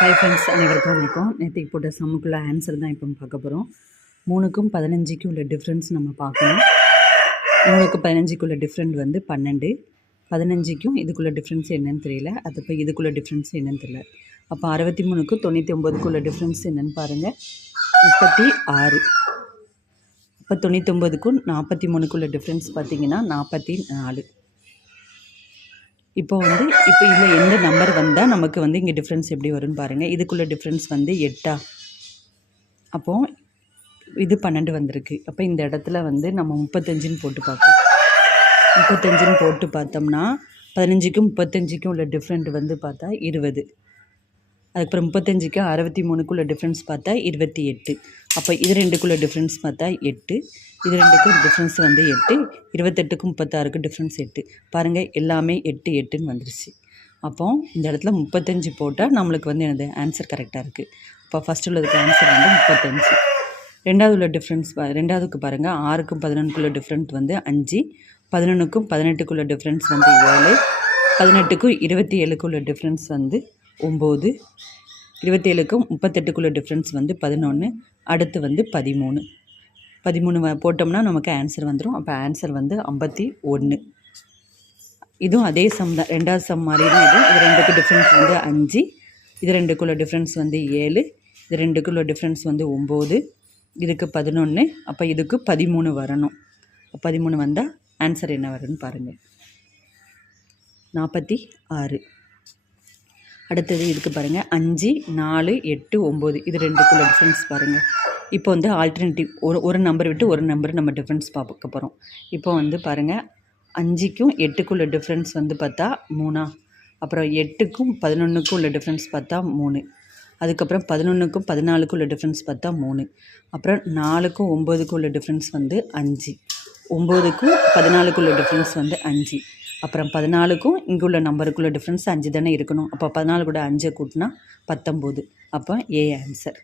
Hi friends, அனைவருக்கும் வணக்கம். நேற்றுக்கு போட்ட சம்முக்குள்ள ஆன்சர் தான் இப்போ பார்க்க போகிறோம். 3க்கும் 15க்கும் உள்ள டிஃப்ரென்ஸ் நம்ம பார்க்கணும். 3க்கு 15க்குள்ள டிஃப்ரெண்ட் வந்து 12. 15க்கும் இதுக்குள்ள டிஃப்ரென்ஸ் என்னன்னு தெரியல. அது இப்போ இதுக்குள்ள டிஃப்ரென்ஸ் என்னன்னு தெரியல. அப்போ 63க்கும் 99க்குள்ள டிஃப்ரென்ஸ் என்னன்னு பாருங்கள், 36. அப்போ 99க்கும் 43க்குள்ள டிஃப்ரென்ஸ் பார்த்திங்கன்னா 44. இப்போ இதில் எந்த நம்பர் வந்தால் நமக்கு இங்கே டிஃப்ரென்ஸ் எப்படி வரும்னு பாருங்கள். இதுக்குள்ளே டிஃப்ரென்ஸ் 8. அப்போது இது 12 வந்திருக்கு. அப்போ இந்த இடத்துல நம்ம 35ன்னு போட்டு பார்ப்போம். 35ன்னு போட்டு பார்த்தோம்னா 15க்கும் 35க்கும் உள்ள டிஃப்ரெண்ட் பார்த்தா 20. அதுக்கப்புறம் 35க்கும் 63க்குள்ள டிஃப்ரென்ஸ் பார்த்தா 28. அப்போ இது ரெண்டுக்குள்ள டிஃப்ரென்ஸ் பார்த்தா 8. இது ரெண்டுக்கும் டிஃப்ரென்ஸ் 8. 28க்கும் 36க்கும் டிஃப்ரென்ஸ் 8. பாருங்கள், எல்லாமே 8 8ன்னு வந்துருச்சு. அப்போ இந்த இடத்துல 35 போட்டால் நம்மளுக்கு என்னது ஆன்சர் கரெக்டாக இருக்குது. அப்போ ஃபஸ்ட் உள்ளதுக்கு ஆன்சர் 35. ரெண்டாவது உள்ள டிஃப்ரென்ஸ் ரெண்டாவதுக்கு பாருங்கள், 6க்கும் 11க்குள்ள டிஃப்ரெண்ட் 5. 11க்கும் 18க்குள்ள டிஃப்ரென்ஸ் 7. 18க்கும் 27க்குள்ள டிஃப்ரென்ஸ் 9. 27க்கும் 38க்குள்ள டிஃப்ரென்ஸ் 11. அடுத்து 13. 13 போட்டோம்னா நமக்கு ஆன்சர் வந்துடும். அப்போ ஆன்சர் 51. இதுவும் அதே சம் தான், ரெண்டாவது சம் மாதிரி தான் இது. இது ரெண்டுக்கு டிஃப்ரென்ஸ் 5. இது ரெண்டுக்குள்ள டிஃப்ரென்ஸ் 7. இது ரெண்டுக்குள்ள டிஃப்ரென்ஸ் 9. இதுக்கு 11. அப்போ இதுக்கு 13 வரணும். 13 வந்தால் ஆன்சர் என்ன வரும்னு பாருங்கள், 46. அடுத்தது இதுக்கு பாருங்கள், 5 4 8 9. இது ரெண்டுக்குள்ள டிஃப்ரென்ஸ் பாருங்கள். இப்போ ஆல்டர்னேட்டிவ் ஒரு நம்பர் விட்டு ஒரு நம்பர் நம்ம டிஃப்ரென்ஸ் பார்க்க போகிறோம். இப்போ பாருங்கள், 5க்கும் 8க்குள்ள டிஃப்ரென்ஸ் பார்த்தா 3. அப்புறம் 8க்கும் 11க்கும் உள்ள டிஃப்ரென்ஸ் பார்த்தா 3. அதுக்கப்புறம் 11க்கும் 14க்கும் உள்ள டிஃப்ரென்ஸ் பார்த்தா 3. அப்புறம் 4க்கும் 9க்கும் உள்ள டிஃப்ரென்ஸ் 5. 9க்கும் 14க்குள்ள டிஃப்ரென்ஸ் 5. அப்புறம் 14க்கும் இங்கே உள்ள நம்பருக்குள்ள டிஃப்ரென்ஸ் 5 தானே இருக்கணும். அப்போ 14 கூட 5 கூட்டினா 19. அப்போ ஏ ஆன்சர்.